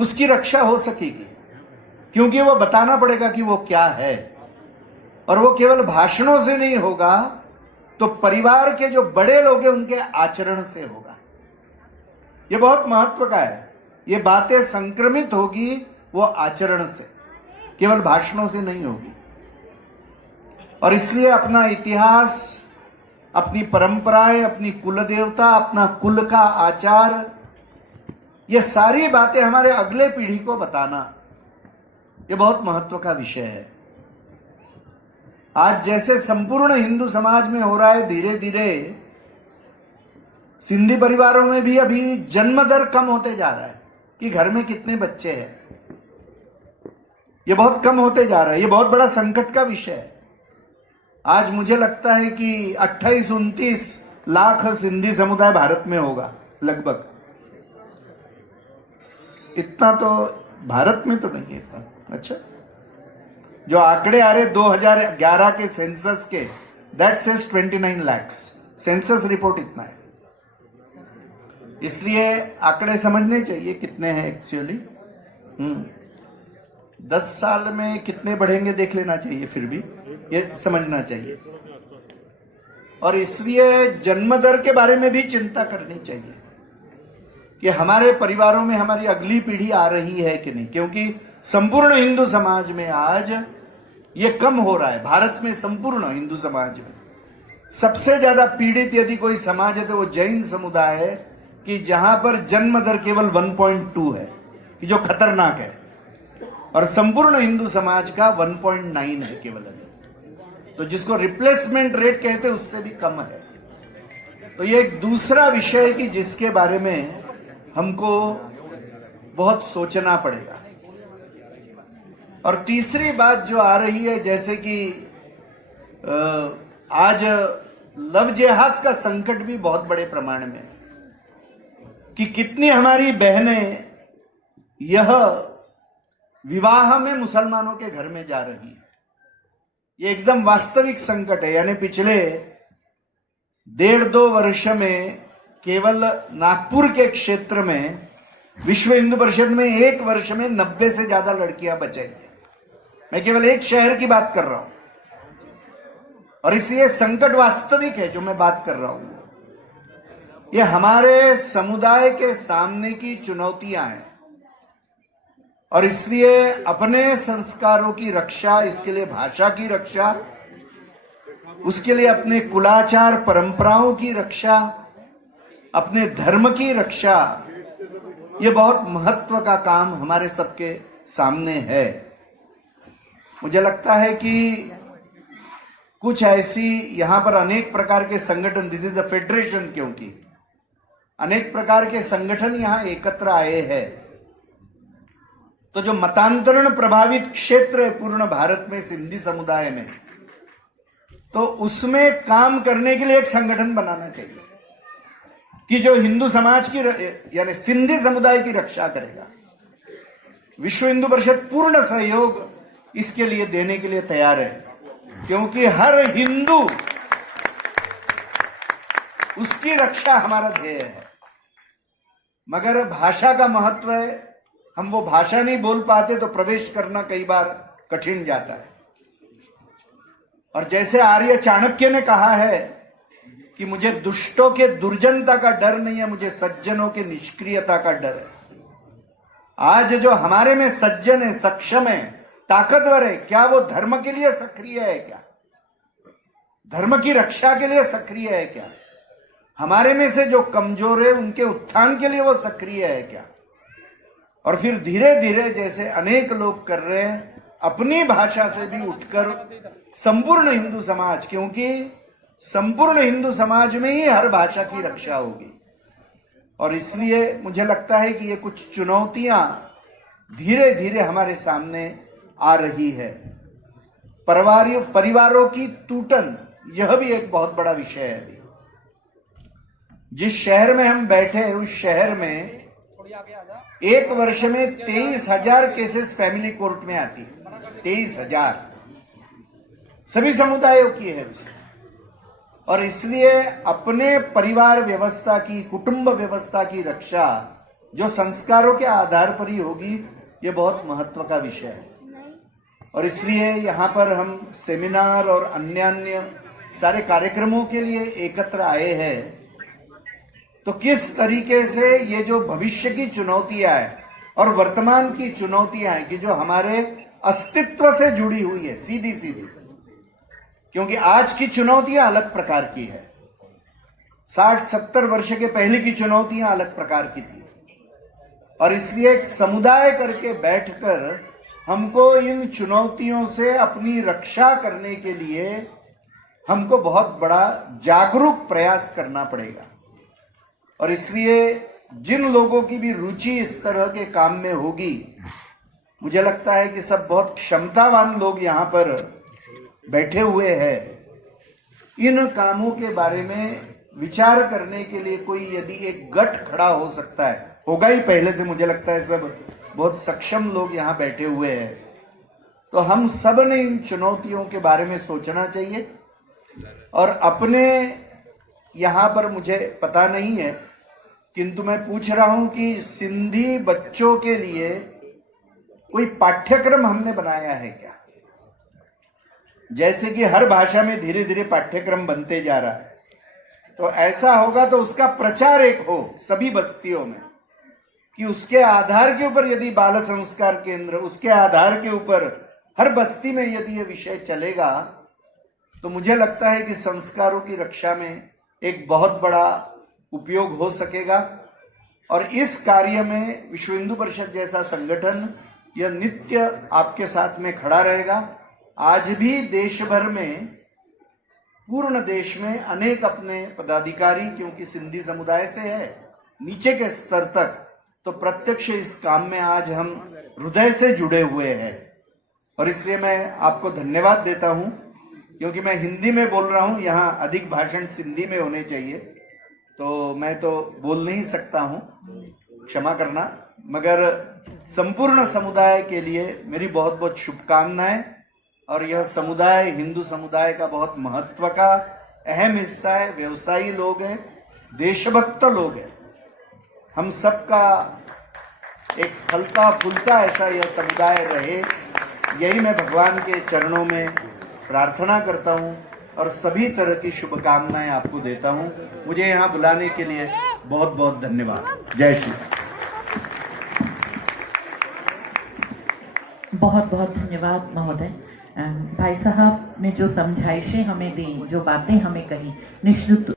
उसकी रक्षा हो सकेगी, क्योंकि वो बताना पड़ेगा कि वो क्या है। और वो केवल भाषणों से नहीं होगा, तो परिवार के जो बड़े लोग हैं उनके आचरण से होगा। ये बहुत महत्व का है। ये बातें संक्रमित होगी वो आचरण से, केवल भाषणों से नहीं होगी। और इसलिए अपना इतिहास, अपनी परंपराएं, अपनी कुल देवता, अपना कुल का आचार, ये सारी बातें हमारे अगले पीढ़ी को बताना, ये बहुत महत्व का विषय है। आज जैसे संपूर्ण हिंदू समाज में हो रहा है, धीरे धीरे सिंधी परिवारों में भी अभी जन्म दर कम होते जा रहा है कि घर में कितने बच्चे हैं, ये बहुत कम होते जा रहा है। ये बहुत बड़ा संकट का विषय है। आज मुझे लगता है कि 28-29 लाख सिंधी समुदाय भारत में होगा लगभग। इतना तो भारत में तो नहीं है सर। अच्छा, जो आंकड़े आ रहे 2011 के सेंसस के, that says 29 lakh. Census report इतना है, इसलिए आंकड़े समझने चाहिए कितने हैं एक्चुअली। 10 साल में कितने बढ़ेंगे देख लेना चाहिए, फिर भी ये समझना चाहिए। और इसलिए जन्म दर के बारे में भी चिंता करनी चाहिए कि हमारे परिवारों में हमारी अगली पीढ़ी आ रही है कि नहीं, क्योंकि संपूर्ण हिंदू समाज में आज ये कम हो रहा है। भारत में संपूर्ण हिंदू समाज में सबसे ज्यादा पीड़ित यदि कोई समाज है तो वो जैन समुदाय है, कि जहां पर जन्म दर केवल 1.2 है, कि जो खतरनाक है। और संपूर्ण हिंदू समाज का 1.9 है केवल अभी, तो जिसको रिप्लेसमेंट रेट कहते हैं उससे भी कम है। तो ये एक दूसरा विषय है कि जिसके बारे में हमको बहुत सोचना पड़ेगा। और तीसरी बात जो आ रही है, जैसे कि आज लव जिहाद का संकट भी बहुत बड़े प्रमाण में है, कि कितनी हमारी बहनें यह विवाह में मुसलमानों के घर में जा रही है। ये एकदम वास्तविक संकट है। यानी पिछले 1.5-2 वर्ष में केवल नागपुर के क्षेत्र में विश्व हिंदू परिषद में एक वर्ष में 90 से ज्यादा लड़कियां बचाई हैं। मैं केवल एक शहर की बात कर रहा हूं। और इसलिए संकट वास्तविक है जो मैं बात कर रहा हूं। ये हमारे समुदाय के सामने की चुनौतियां हैं, और इसलिए अपने संस्कारों की रक्षा, इसके लिए भाषा की रक्षा, उसके लिए अपने कुलाचार परंपराओं की रक्षा, अपने धर्म की रक्षा, ये बहुत महत्व का काम हमारे सबके सामने है। मुझे लगता है कि कुछ ऐसी यहां पर अनेक प्रकार के संगठन, दिस इज अ फेडरेशन, क्योंकि अनेक प्रकार के संगठन यहां एकत्र आए हैं। तो जो मतांतरण प्रभावित क्षेत्र है पूर्ण भारत में सिंधी समुदाय में, तो उसमें काम करने के लिए एक संगठन बनाना चाहिए कि जो हिंदू समाज की यानी सिंधी समुदाय की रक्षा करेगा। विश्व हिंदू परिषद पूर्ण सहयोग इसके लिए देने के लिए तैयार है, क्योंकि हर हिंदू, उसकी रक्षा हमारा ध्येय है। मगर भाषा का महत्व है। हम वो भाषा नहीं बोल पाते तो प्रवेश करना कई बार कठिन जाता है। और जैसे आर्य चाणक्य ने कहा है कि मुझे दुष्टों के दुर्जनता का डर नहीं है, मुझे सज्जनों के निष्क्रियता का डर है। आज जो हमारे में सज्जन है, सक्षम है, ताकतवर है, क्या वो धर्म के लिए सक्रिय है? क्या धर्म की रक्षा के लिए सक्रिय है? क्या हमारे में से जो कमजोर है उनके उत्थान के लिए वो सक्रिय है? क्या? और फिर धीरे धीरे जैसे अनेक लोग कर रहे हैं, अपनी भाषा से भी उठकर संपूर्ण हिंदू समाज, क्योंकि संपूर्ण हिंदू समाज में ही हर भाषा की रक्षा होगी। और इसलिए मुझे लगता है कि ये कुछ चुनौतियां धीरे धीरे हमारे सामने आ रही है। परिवारों की टूटन, यह भी एक बहुत बड़ा विषय है। अभी जिस शहर में हम बैठे हैं उस शहर में एक वर्ष में 23,000 केसेस फैमिली कोर्ट में आती है। 23,000 सभी समुदायों की है उसमें। और इसलिए अपने परिवार व्यवस्था की, कुटुंब व्यवस्था की रक्षा जो संस्कारों के आधार पर ही होगी, ये बहुत महत्व का विषय है। और इसलिए यहाँ पर हम सेमिनार और अन्य सारे कार्यक्रमों के लिए एकत्र आए हैं। तो किस तरीके से ये जो भविष्य की चुनौतियां हैं और वर्तमान की चुनौतियां हैं कि जो हमारे अस्तित्व से जुड़ी हुई है सीधी सीधी, क्योंकि आज की चुनौतियां अलग प्रकार की है, 60-70 वर्ष के पहले की चुनौतियां अलग प्रकार की थी। और इसलिए एक समुदाय करके बैठकर हमको इन चुनौतियों से अपनी रक्षा करने के लिए हमको बहुत बड़ा जागरूक प्रयास करना पड़ेगा। और इसलिए जिन लोगों की भी रुचि इस तरह के काम में होगी, मुझे लगता है कि सब बहुत क्षमतावान लोग यहाँ पर बैठे हुए हैं। इन कामों के बारे में विचार करने के लिए कोई यदि एक गठ खड़ा हो सकता है, होगा ही पहले से, मुझे लगता है सब बहुत सक्षम लोग यहाँ बैठे हुए हैं। तो हम सब ने इन चुनौतियों के बारे में सोचना चाहिए। और अपने यहाँ पर मुझे पता नहीं है, किंतु मैं पूछ रहा हूं कि सिंधी बच्चों के लिए कोई पाठ्यक्रम हमने बनाया है क्या? जैसे कि हर भाषा में धीरे धीरे पाठ्यक्रम बनते जा रहा है, तो ऐसा होगा तो उसका प्रचार एक हो सभी बस्तियों में, कि उसके आधार के ऊपर यदि बाल संस्कार केंद्र, उसके आधार के ऊपर हर बस्ती में यदि ये विषय चलेगा, तो मुझे लगता है कि संस्कारों की रक्षा में एक बहुत बड़ा उपयोग हो सकेगा। और इस कार्य में विश्व हिंदू परिषद जैसा संगठन यह नित्य आपके साथ में खड़ा रहेगा। आज भी देश भर में, पूर्ण देश में अनेक अपने पदाधिकारी, क्योंकि सिंधी समुदाय से है नीचे के स्तर तक, तो प्रत्यक्ष इस काम में आज हम हृदय से जुड़े हुए हैं। और इसलिए मैं आपको धन्यवाद देता हूं, क्योंकि मैं हिंदी में बोल रहा हूं, यहाँ अधिक भाषण सिंधी में होने चाहिए, तो मैं तो बोल नहीं सकता हूं, क्षमा करना। मगर संपूर्ण समुदाय के लिए मेरी बहुत बहुत शुभकामनाएं। और यह समुदाय हिंदू समुदाय का बहुत महत्व का अहम हिस्सा है। व्यवसायी लोग हैं, देशभक्त लोग हैं। हम सबका एक फलता फूलता ऐसा यह समुदाय रहे, यही मैं भगवान के चरणों में प्रार्थना करता हूं और सभी तरह की शुभकामनाएं आपको देता हूं। मुझे यहाँ बुलाने के लिए बहुत बहुत धन्यवाद। जय श्री राम। बहुत बहुत धन्यवाद महोदय। भाई साहब ने जो समझाइशें हमें दी, जो बातें हमें कही, निश्चित